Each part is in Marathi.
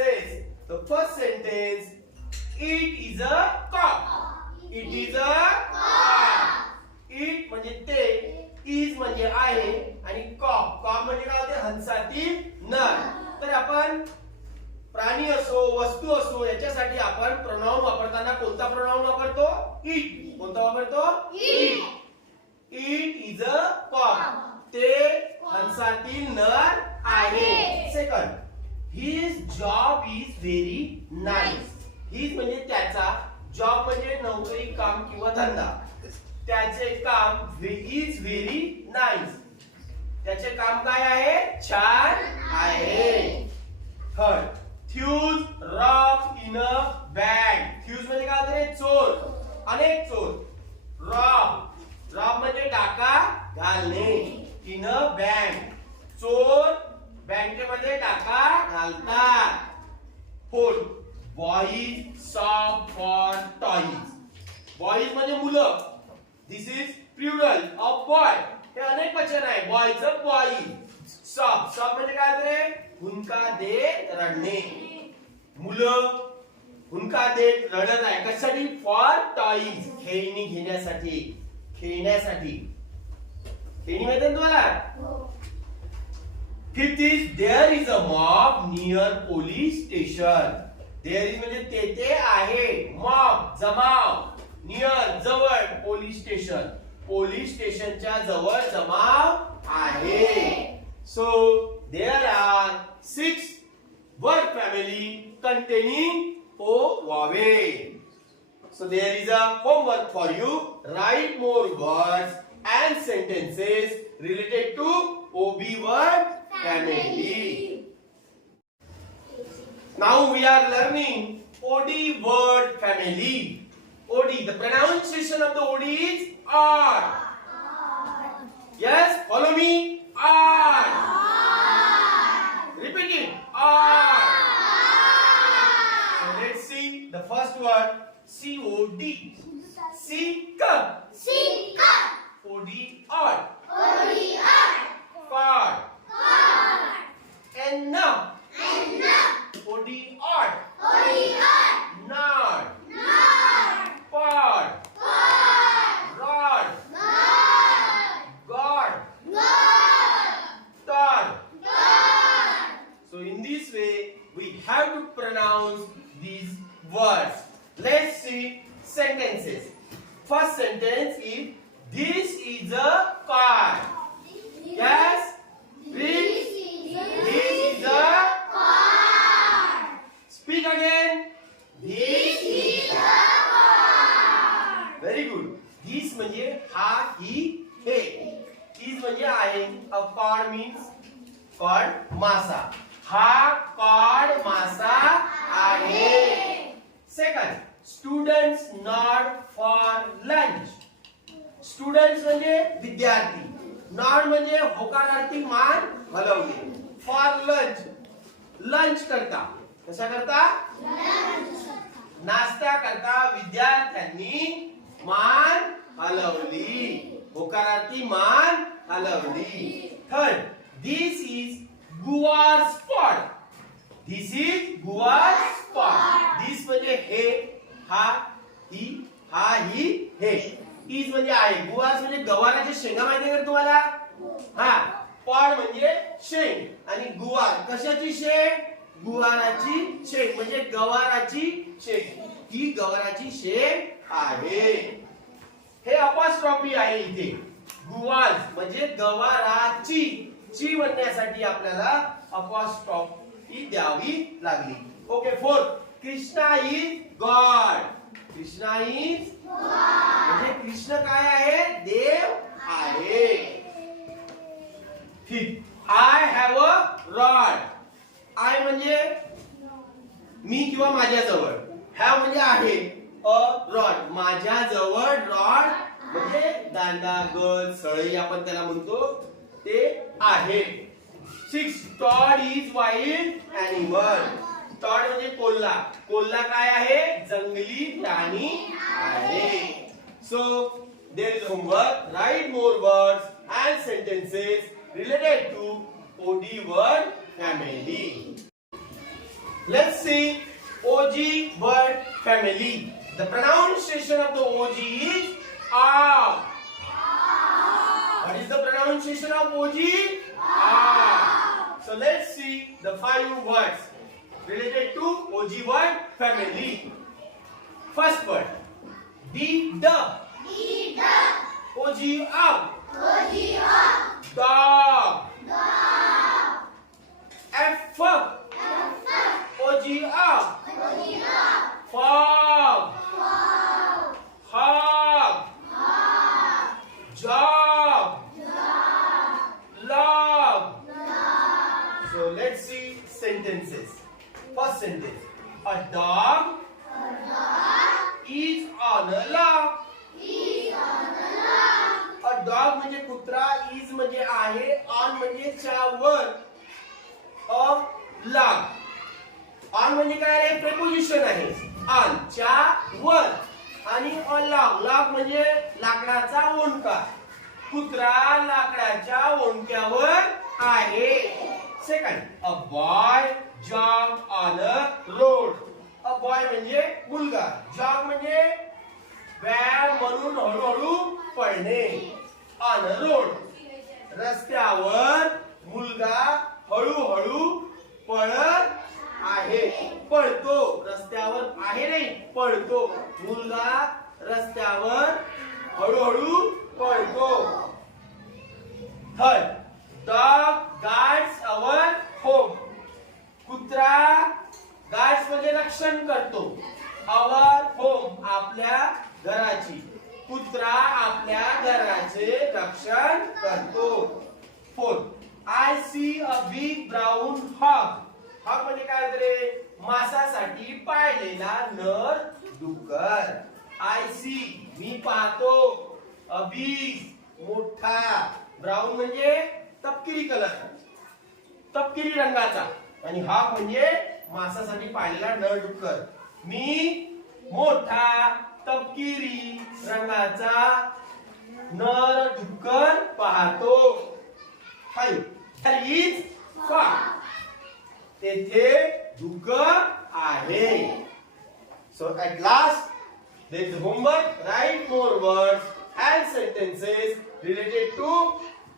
sentences. The first sentence, it is a cock. It is a cock. It म्हणजे ते, is म्हणजे आहे आणि कॉक म्हणजे काय होते, हंसातील नर. तर आपण प्राणी असो वस्तू असो याच्यासाठी आपण प्रोनाउन वापरताना कोणता प्रोनाउन वापरतो, इट. कोणता वापरतो, it. It is a cock. ते हंसातील नर आहे. Second, his job is very nice. His म्हणजे त्याचा, जॉब म्हणजे नोकरी काम किंवा धंदा. त्याचे काम इज व्हेरी नाईस. त्याचे काम काय आहे, छान आहे. Third, thieves rob in a bag. Thieves म्हणजे काय होते, चोर, अनेक चोर. रॉब म्हणजे डाका घालणे. इन अ बॅग, चोर बँकेमध्ये डाका घालतात. Fourth, boys shop for toys. Boys म्हणजे मुलं. दिस इज प्लुरल ऑफ बॉय. हे अनेक वचन आहे. बॉयचं बॉईज. शॉप म्हणजे काय होते, हुंका देत रडणे. मुलं हुंका देत रडत आहे. कशासाठी, फॉर टॉईज, खेळणी घेण्यासाठी, खेळण्यासाठी. खेळणी माहिती आहे तुम्हाला. Fifth is there is a mob near police station. There is म्हणजे तेथे आहे, मॉब जमाव, नियर जवळ, पोलीस स्टेशन पोलीस स्टेशनच्या जवळ जमाव आहे. So there are 6 word family containing o vowel. So there is a homework for you. Write more words and sentences related to OB word family. Now we are learning OD word family. OD, the pronunciation of the OD is R. Yes, follow me. R. Repeat it. R. So let's see the first word, COD. Seek. Seek. OD odd. OD odd. Card. Card. And OD odd. OD odd. Nod. Nod. Pod. Pod. Rod. Nod. God. God. Tod. God. So in this way we have to pronounce these words. Let's see sentences. First sentence is, this is a car. Yes? Read. This is a car. Speak again. This is a car. Very good. This म्हणजे हा, ही, हे. Is म्हणजे आहे. A cod means cod, मासा. हा cod मासा आहे. Second, students nod for lunch. Students म्हणजे विद्यार्थी. नॉड म्हणजे होकारार्थी मान हलवणे. फॉर लंच, लंच करता, कशा करता, नाश्ता करता विद्यार्थ्यांनी मान हलवली, होकारार्थी मान हलवली. थर्ड, दिस इज गुआर स्पॉट. दिस इज गुआर स्पॉट. दिस म्हणजे हे, हा, ही, हा, ही, हे. इज म्हणजे आहे. गुआर म्हणजे गवाराची शेंगा माहिती आहे का तुम्हाला. हा, पॉड म्हणजे शेंग आणि गुआर कशाची शेंग, गुआराची शेंग म्हणजे गवाराची शेंग. ही गवाराची शेंग आहे. हे अपॉस्ट्रॉफी आहे इथे. गुआर म्हणजे गवाराची, ची म्हणण्यासाठी आपल्याला अपॉस्ट्रॉफी द्यावी लागली. Okay. Fourth, Krishna is God. Krishna is म्हणजे कृष्ण काय आहे, देव आहे. Fifth, I have a rod. I म्हणजे मी किंवा माझ्याजवळ. हॅव म्हणजे आहे. अ रॉड माझ्याजवळ. रॉड म्हणजे दांडा, गज, सळई आपण त्याला म्हणतो, ते आहे. Six, toad is wild animal. Toad म्हणजे कोल्हा. कोल्हा काय आहे, जंगली प्राणी आहे. So there is homework. Write more words and sentences related to OD word family. Let's see OG word family. The pronunciation of the OG is ah. What is the pronunciation of OG? Ah. So let's see the 5 words related to OG word family. First word, the. OG up. Dog. F. OG up. Fog. Hog. Job. Log. So let's see sentences. First sentence, a dog is on a log. A dog म्हणजे कुत्रा, is म्हणजे आहे, on म्हणजे च्या वर, a log. On म्हणजे काय आहे? प्रेपोजिशन आहे. on च्या वर आणि a log. log म्हणजे लाकडाचा ओंडका. कुत्रा लाकडाच्या ओंडक्यावर आहे. Second, a boy jog on a road. a boy म्हणजे मुलगा, jog म्हणजे व्यायाम म्हणून हळूहळू पळणे. ऑन अ रोड, रस्त्यावर मुलगा हळूहळू पळत आहे. पळतो, रस्त्यावर आहे नाही, पळतो. मुलगा रस्त्यावर हळूहळू पळतो. Third, dog guards our home. कुत्रा गार्ड्स म्हणजे रक्षण करतो. अवर होम आपल्या घराची. कुत्रा आपल्या घराचे रक्षण करतो. Fourth, I see a big brown hog. Hog म्हणजे काय रे? मांसासाठी पाळलेला नर डुक्कर. आय सी मी पाहतो, अ बिग मोठा, ब्राऊन म्हणजे तपकिरी कलर, तपकिरी रंगाचा, आणि हॉग म्हणजे मांसासाठी पाळलेला नर डुक्कर. मी मोठा तपकिरी रंगाचा नर डुक्कर पाहतो. 5, there is frog. तेथे डुक्कर आहे. So at last there is homework. Write more words and sentences related to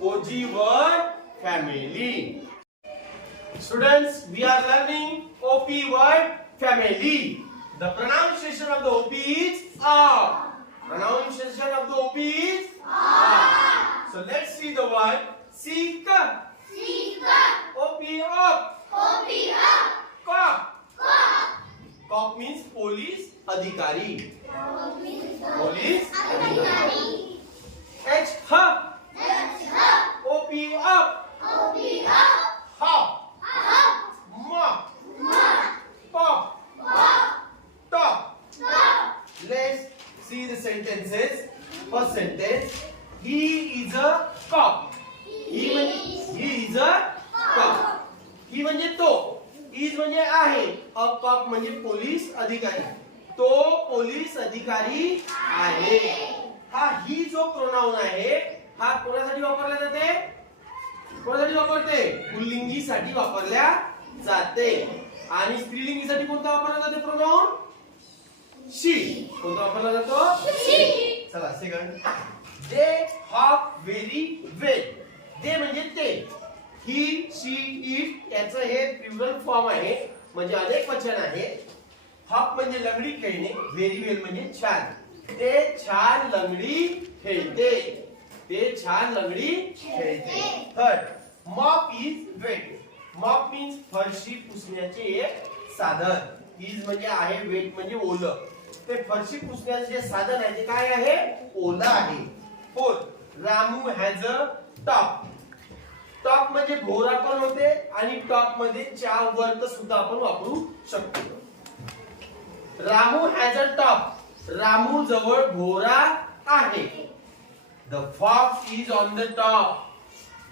OG word family. Students, we are learning OP word family. The pronunciation of the OP is ah. Pronunciation of the OP is ah. So let's see the word seek. OP up. Cop. Cop means police adhikari. Police adhikari. H. OP up. Hop. Mop. Pop. Top. Let's see the sentences. First sentence, he is a cop. He is a cop. He म्हणजे तो, is म्हणजे आहे, a cop म्हणजे पोलीस अधिकारी. तो पोलीस अधिकारी आहे. हा ही जो प्रोनाउन आहे हा कोणासाठी वापरला जाते? कोणासाठी वापरते? पुल्लिंगीसाठी वापरल्या जाते. आणि स्त्रीलिंगीसाठी कोणता वापरला जाते प्रोनाउन? शी. कोणता वापरला जातो? शी. चला सेकंड, दे हॉप व्हेरी वेल. दे म्हणजे ते, ही शी इट याचं हे प्लुरल फॉर्म आहे, म्हणजे अनेक वचन आहे. हॉप म्हणजे लंगडी खेळणे, व्हेरी वेल म्हणजे छान. ते छान लंगडी खेळते. ते छान लंगडी खेळते. Third, mop is wet. Mop means फरशी पुसण्याचे एक साधन. इज म्हणजे आहे, वेट म्हणजे ओलं. ते फरशी पुसण्याचे जे साधन आहे ते काय आहे? ओलं आहे. Fourth, Ramu has a top. Top म्हणजे घोरा पण होते आणि टॉप मध्ये च्या वर्ग सुद्धा आपण वापरू शकतो. Ramu has a top. Ramu जवळ घोरा आहे. The fox is on the top.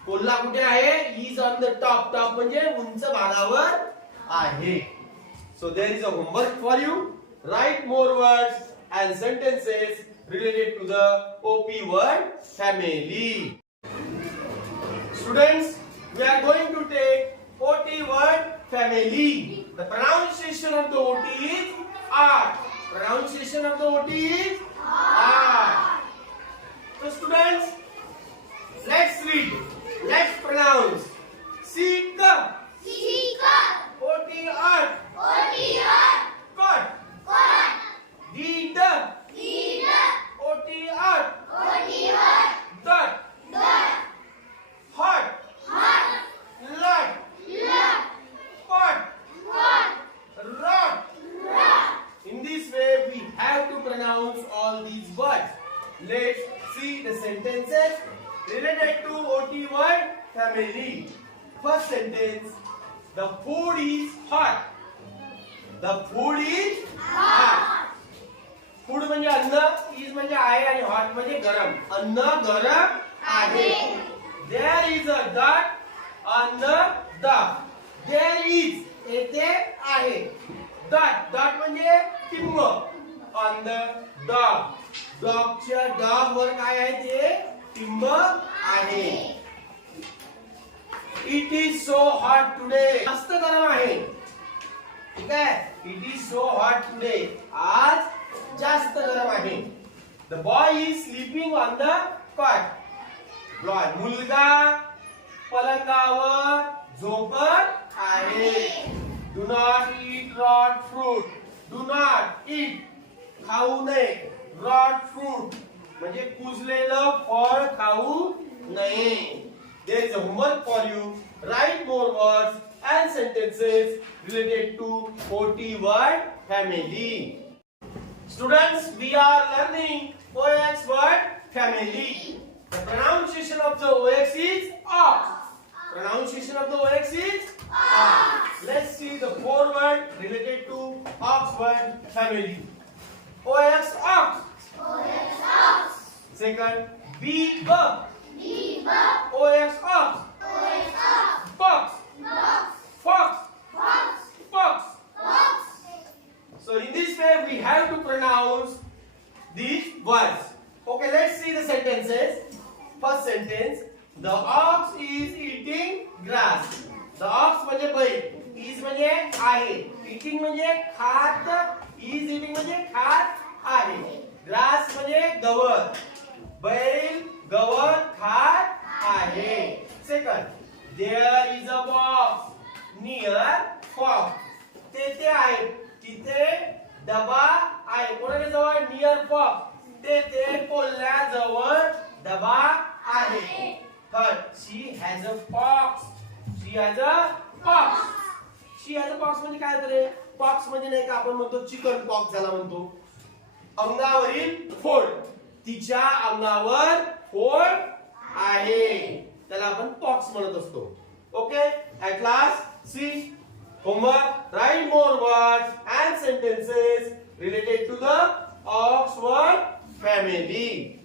कोल्हा कुठे आहे? Is on the top. Top म्हणजे उंच भागावर आहे. So there is a homework for you. Write more words and sentences related to the OP word family. Students, we are going to take OT word family. The pronunciation of the OT is art. Pronunciation of the OT is art. So students, let's read. Let's pronounce. Seek. OT art. Cut. Read. OT art. Dot. Hot. Lot. Pot. Rot. In this way, we have to pronounce all these words. Let's see the sentences related to OT word family. First sentence: the food is hot. The food is hot. Food म्हणजे अन्न, is म्हणजे आहे आणि hot म्हणजे गरम. अन्न गरम आहे. There is a dot on the dog. There is येथे आहे. Dot म्हणजे टिंब. On the dog. डॉगच्या डॉग वर काय आहे ते टिंब आहे. It is so hot today. जास्त गरम आहे. ठीक आहे. It is so hot today. आज जास्त गरम आहे. The boy is sleeping on the cot. मुलगा पलंगावर झोपत आहे. Do not eat raw fruit. Do not eat. खाऊ नये. Raw fruit म्हणजे कुजलेलं फळ खाऊ नये. There is a homework for you. Write more words and sentences related to OT word family. Students, we are learning OX word family. The pronunciation of the OX is ox. Pronunciation of the OX is ox. Let's see the four words related to ox word family. OX ox. Second, bee bug. OX ox. Box. Fox. Fox. So in this way we have to pronounce these words. Okay, let's see the sentences. First sentence: the ox is eating grass. The ox म्हणजे बैल. Is म्हणजे आहे. Eating म्हणजे खात. Is eating म्हणजे खात आहे. Grass म्हणजे गवत. बैल गवत खात आहे. Second, there is a box near fox. तेथे आहे. तिथे डबा आहे. कोणाच्या जवळ? Near fox. तेथे कोल्ह्याजवळ डबा आहे. Third, she has a fox. She has a fox. She has a fox म्हणजे काय तरी? पॉक्स म्हणजे नाही का आपण म्हणतो चिकन पॉक्स झाला म्हणतो. अंगावरील फोड. तिच्या अंगावर फोड आहे. त्याला आपण पॉक्स म्हणत असतो. Okay, at last see homework. Write more words and sentences related to the ox word family.